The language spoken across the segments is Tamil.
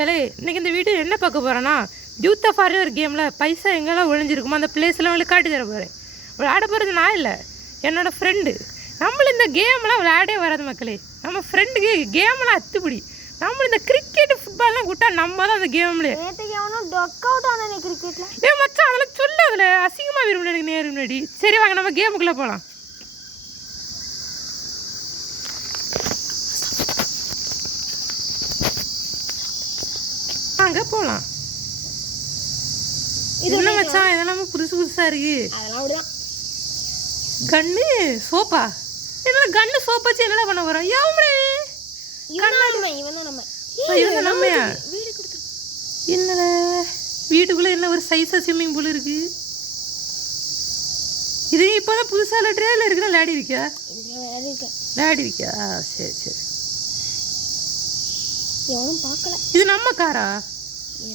கலை இன்னைக்கு இந்த வீடியோ என்ன பார்க்க போகிறேன்னா டியூத் ஆஃப் வார் ஒரு கேமில் பைசா எங்கெல்லாம் ஒழிஞ்சிருக்குமோ அந்த பிளேஸ்லாம் உங்களுக்கு காட்டி தர போகிறேன். விளையாட போகிறது நான் இல்லை, என்னோடய ஃப்ரெண்டு. நம்மள இந்த கேம்லாம் விளையாடே வராது மக்களே. நம்ம ஃப்ரெண்டுக்கு கேம்லாம் அத்துப்படி. நம்ம இந்த கிரிக்கெட் ஃபுட்பால்லாம் கூட்டா நம்ம தான் அந்த கேம்லேயே ஏன் மச்சான் அதெல்லாம் சொல்ல அதில் அசிங்கமாக விரும்பல எனக்கு நேரம் முன்னாடி. சரி வாங்க நம்ம கேமுக்குள்ளே போகலாம். அங்கே போகலாம். இது என்ன மச்சான் இதெல்லாமே புதுசு புதுசாக இருக்கு. கன்னு சோப்பா என்ன கன்னு சோப் வச்சு என்னடா பண்ண போகிறோம்? என்னடா வீட்டுக்குள்ளே என்ன ஒரு சைஸாக ஸ்விம்மிங் பூல் இருக்கு. இது இப்போ தான் புதுசாக ட்ரேல இருக்குன்னா விளையாடி இருக்கியா? விளையாடி இருக்கியா? சரி சரி. பார்க்கல. இது நம்ம காரா?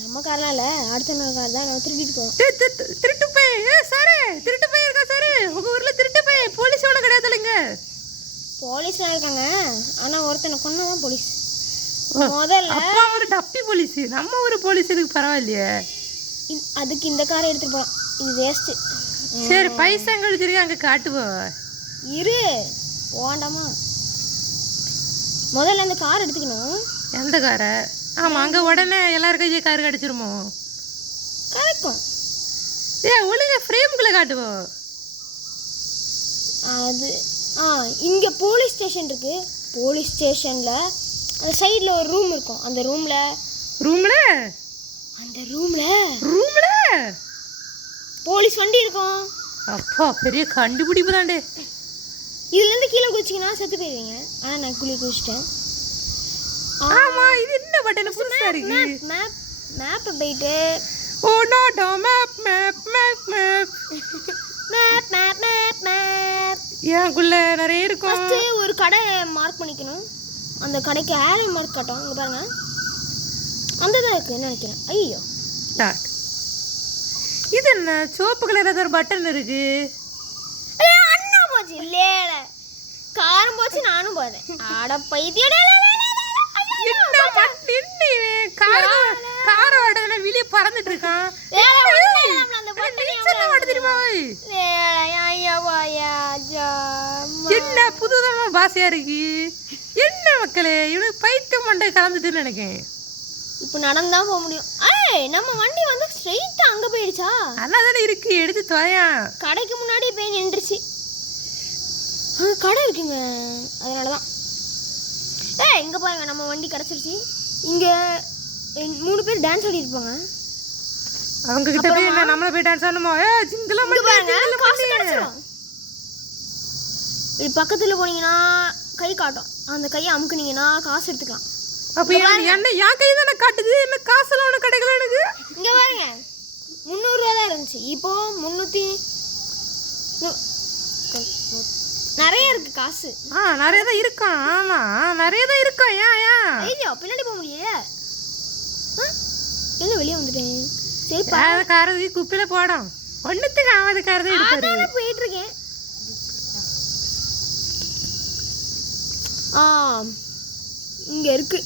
நம்ம கார்லாம் இல்லை, அடுத்த நாள் கார் தான். நான் திருடிட்டு போவோம். திருட்டு போய் சார் திருட்டு போய் இருக்கா சார்? உங்கள் ஊரில் திருட்டு போய் போலீஸ் எவ்வளோ கிடையாது இல்லைங்க? போலீஸ்லாம் இருக்காங்க, ஆனால் ஒருத்தனை கொன்னதான் போலீஸ். முதல்ல அப்பா ஒரு டப்பி போலீஸ். நம்ம ஒரு போலீஸ் இதுக்கு பரவாயில்லையே. அதுக்கு இந்த காரை எடுத்துட்டு போகலாம், இது வேஸ்ட்டு. சரி பைசா கழிச்சிருக்கு அங்கே காட்டுவோம். இரு ஓண்டாமா, முதல்ல அந்த கார் எடுத்துக்கணும். எந்த காரை? ஆமாம் அங்கே உடனே எல்லாரும் கையை கார் கிடச்சிருமோ? கிடைக்கும். ஒழுங்க ஃப்ரேமுக்குள்ளே காட்டுவோம். அது இங்கே போலீஸ் ஸ்டேஷன் இருக்குது. போலீஸ் ஸ்டேஷனில் அந்த சைடில் ஒரு ரூம் இருக்கும். அந்த ரூமில் போலீஸ் வண்டி இருக்கும். அப்பா பெரிய கண்டுபிடிப்பு தாண்டே. இதுலேருந்து கீழே குதிச்சிங்கன்னா செத்து போயிடுவீங்க. ஆனால் நான் குளிச்சிட்டேன். ஆமாம் இது என்ன பட்டன் புதுசாக இருக்கு. மேப்பை போயிட்டு ஓ நோட்டோ map map map map map map map map ஏன்குள்ள நிறைய இருக்கும். ஃபஸ்ட்டு ஒரு கடை மார்க் பண்ணிக்கணும். அந்த கடைக்கு ஏரோ மார்க் காட்டும். இங்கே பாருங்க, அந்த தான் இருக்குன்னு நினைக்கிறேன். ஐயோ இது என்ன சிவப்பு கலர் ஏதாவது ஒரு பட்டன் இருக்கு. அண்ணா போச்சு இல்லையில காரம் போச்சு, நானும் போதேன். ஆட பைத்தியம் வெளியே பறந்துட்டு இருக்கான். என்ன புதுதமா பாசையா இருக்கு. என்ன மக்களே இவனுக்கு பைத்தியம் மண்டை கலந்துட்டுன்னு நினைக்கிறேன். இப்போ நடந்தான் போக முடியும். நம்ம வண்டி வந்து ஸ்ட்ரெயிட்டா அங்க போயிடுச்சா? நல்லா தானே இருக்கு, எடுத்து தோயா. கடைக்கு முன்னாடி போய் நின்றுச்சு. கடை இருக்குங்க, அதனாலதான். இங்க பாருங்க, நம்ம வண்டி கிடைச்சிருச்சு. இங்க 3 பேர் டான்ஸ் ஆடி இருப்பாங்க. அவங்க கிட்ட போய் என்ன நம்மள போய் டான்ஸ் ஆடணுமா? ஜிங்கல கிடைச்சிரும். இப்படி பக்கத்துல போனீங்கன்னா கை காட்டும். அந்த கையை அமுக்குனீங்கன்னா காசு எடுத்துக்கலாம். அப்ப என்ன என் கை தானே காட்டுது, என்ன காசுலாம் ஒன்று கிடைக்கல எனக்கு. இங்க பாருங்க 300 ரூபா தான் இருந்துச்சு, இப்போ 300 நிறைய இருக்கு காசு. நிறைய தான் இருக்கான். ஆமா நிறைய தான் இருக்கான். ஐயோ பின்னாடி போக முடியல. எங்க வெளியே வந்துட்டேன். சரி காரதி குப்பில போடும். ஒன்னுத்துக்கு ஆவது காரதி எடுத்து போயிட்டு இருக்கேன். இங்க இருக்கு.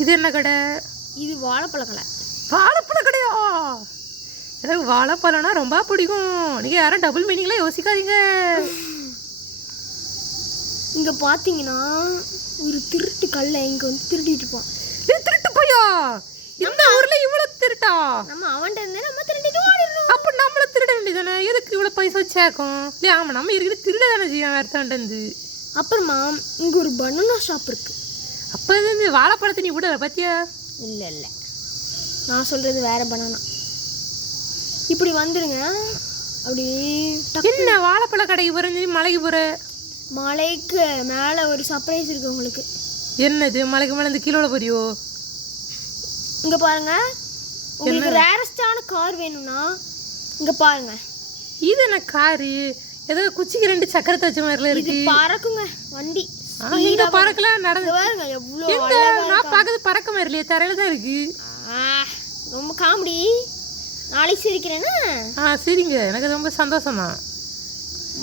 இது என்ன கடை? இது வாழைப்பழ கடை. வாழைப்பழ கடையா? எனக்கு வாழைப்பழம்னா ரொம்ப பிடிக்கும். நீங்க யாரும் டபுள் மீனிங்லாம் யோசிக்காதீங்க. இங்க பாத்தீங்கன்னா ஒரு திருட்டு கல்லை இங்க வந்து திருடிட்டு இருப்பான். திருட்டு போயா? இந்த ஊர்ல இவ்வளவு திருட்டா? நம்ம அவன்கிட்ட இருந்தே நம்ம திருடிட்டு ஓடிடணும். அப்ப நம்மள திருட வேண்டியதானே? எதுக்கு இவ்வளவு பைசா வச்சாக்கும்? இல்லையா? ஆமா நம்ம இருக்கிற திருட தானே செய்யும் வேறத்தாண்ட இருந்து. அப்புறமா இங்க ஒரு பனானா ஷாப் இருக்கு. அப்ப இது வாழைப்பழத்தை நீ விடல பாத்தியா? இல்ல நான் சொல்றது வேற பனானா. இப்படி வந்துருங்க. அப்படி என்ன வாழைப்பழ கடைக்கு போற, மலைக்கு போற? மலைக்கு மேல ஒரு சர்ப்ரைஸ் இருக்கு உங்களுக்கு. என்னது? மலைக்கு மேல இந்த கீழோட போறியோ? இங்க பாருங்க, உங்களுக்கு ரேரஸ்டான கார் வேணும்னா இங்க பாருங்க. இது என்ன காரு? ஏதோ குச்சிக்கு 2 சக்கரத்தை வச்ச மாதிரில இருக்கு. இது பறக்குங்க வண்டி. இங்க பறக்கலாம் நடந்து பாருங்க எவ்வளவு நான் பார்க்கறது பறக்க மாதிரி இல்லையே, தரையில தான் இருக்கு. ரொம்ப காமெடி. நாளைக்கு சிரிக்கிறேன்னா சரிங்க, எனக்கு ரொம்ப சந்தோஷம் தான்.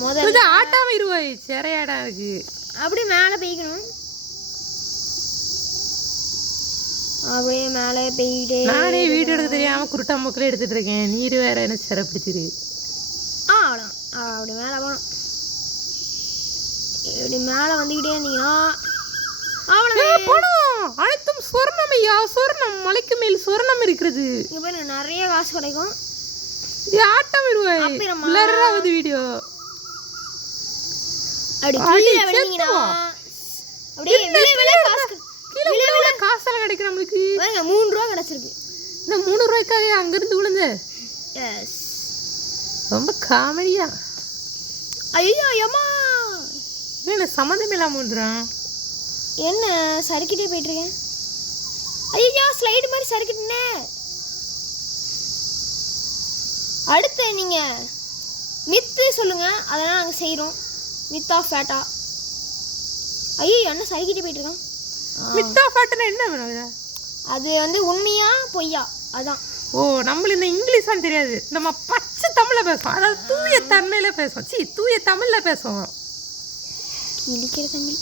முதல்ல ஆட்டாம இருவாய் சிறையாடா இருக்கு. அப்படி மேலே போய்க்கணும். அப்படியே மேலே போயிட்டே நானே வீடியோ எடுக்க தெரியாமல் குருட்டா மக்களே எடுத்துகிட்டு இருக்கேன். நீர் வேற என்ன சிறப்பிடிச்சிரு. அவ்வளோதான். அப்படி மேலே போகணும். இப்படி மேலே வந்துக்கிட்டே இருந்தீங்கன்னா அவ்வளோதான். பணம் அனைத்தும் சொர்ணம் ஐயா, சொர்ணம். மலைக்கு மேல் சொர்ணம் இருக்கிறது. இங்கே பாருங்க நிறைய காசு கிடைக்கும். இது ஆட்டம் இருவாய் அப்புறமா பிளராவது வீடியோ. அப்படி கீழே விழுந்தீங்கன்னா அப்படியே விலை காசு கீழே காசெல்லாம் கிடைக்கும் நம்மளுக்கு. பாருங்க 3 ரூபா கிடச்சிருக்கு. இந்த 3 ரூபாய்க்காக அங்கேருந்து விழுந்த எஸ், ரொம்ப காமெடியா. ஐயோ ஏமா என்ன சம்மந்தம் இல்லாமல் விழுறான். என்ன சறுக்கிட்டே போயிட்டுருக்கேன். ஐயோ ஸ்லைடு மாதிரி சறுக்கிட்டேனே. அடுத்து நீங்கள் மித்து சொல்லுங்கள், அதெல்லாம் நாங்கள் செய்கிறோம். மித்தா ஃபேட்டா. ஐயோ என்ன சறுக்கிட்டே போயிட்டுருக்கேன். மித்தா ஃபேட்டுன்னா என்ன பண்ணுவாங்க? அது வந்து உண்மையா பொய்யா அதான். ஓ, நம்மளுக்கு இந்த இங்கிலீஷான்னு தெரியாது. நம்ம பச்சை தமிழில் பேசுவோம். அதாவது தூய தன்மையில் பேசுவோம். தூய தமிழில் பேசுவோம். கிழிக்கிற தமிழ்.